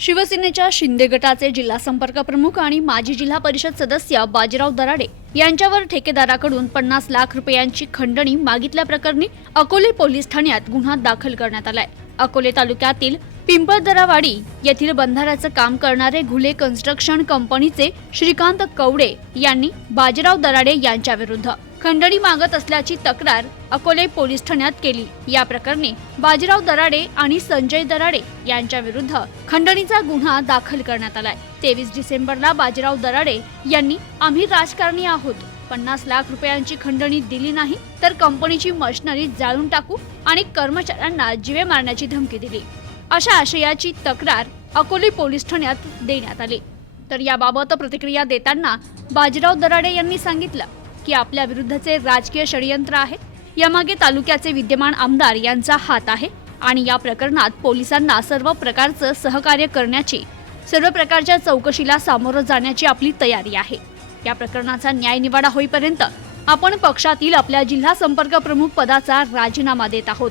शिवसेनेच्या शिंदे गटाचे जिल्हा संपर्क प्रमुख आणि माजी जिल्हा परिषद सदस्य बाजीराव दराडे यांच्यावर ठेकेदाराकडून पन्नास लाख रुपयांची खंडणी मागितल्याप्रकरणी अकोले पोलीस ठाण्यात गुन्हा दाखल करण्यात आलाय. अकोले तालुक्यातील पिंपळदरावाडी येथील बंधाऱ्याचं काम करणारे घुले कन्स्ट्रक्शन कंपनीचे श्रीकांत कवडे यांनी बाजीराव दराडे यांच्या विरुद्ध खंडणी मागत असल्याची तक्रार अकोले पोलीस ठाण्यात केली. या प्रकरणी बाजीराव दराडे आणि संजय दराडे यांच्या विरुद्ध खंडणीचा गुन्हा दाखल करण्यात आलाय. तेवीस डिसेंबरला बाजीराव दराडे यांनी आम्ही राजकारणी आहोत. पन्नास लाख रुपयांची खंडणी दिली नाही तर कंपनीची मशिनरी जाळून टाकू आणि कर्मचाऱ्यांना जीवे मारण्याची धमकी दिली. अशा आशयाची तक्रार अकोले पोलीस ठाण्यात देण्यात आली. तर याबाबत प्रतिक्रिया देताना बाजीराव दराडे यांनी सांगितलं की आपल्या विरुद्धचे राजकीय षडयंत्र आहे. यामागे तालुक्याचे विद्यमान आमदार यांचा हात आहे आणि या प्रकरणात पोलिसांना सर्व प्रकारचं सहकार्य करण्याची सर्व प्रकारच्या चौकशीला सामोरं जाण्याची आपली तयारी आहे. या प्रकरणाचा न्यायनिवाडा होईपर्यंत आपण पक्षातील आपल्या जिल्हा संपर्क प्रमुख पदाचा राजीनामा देत आहोत.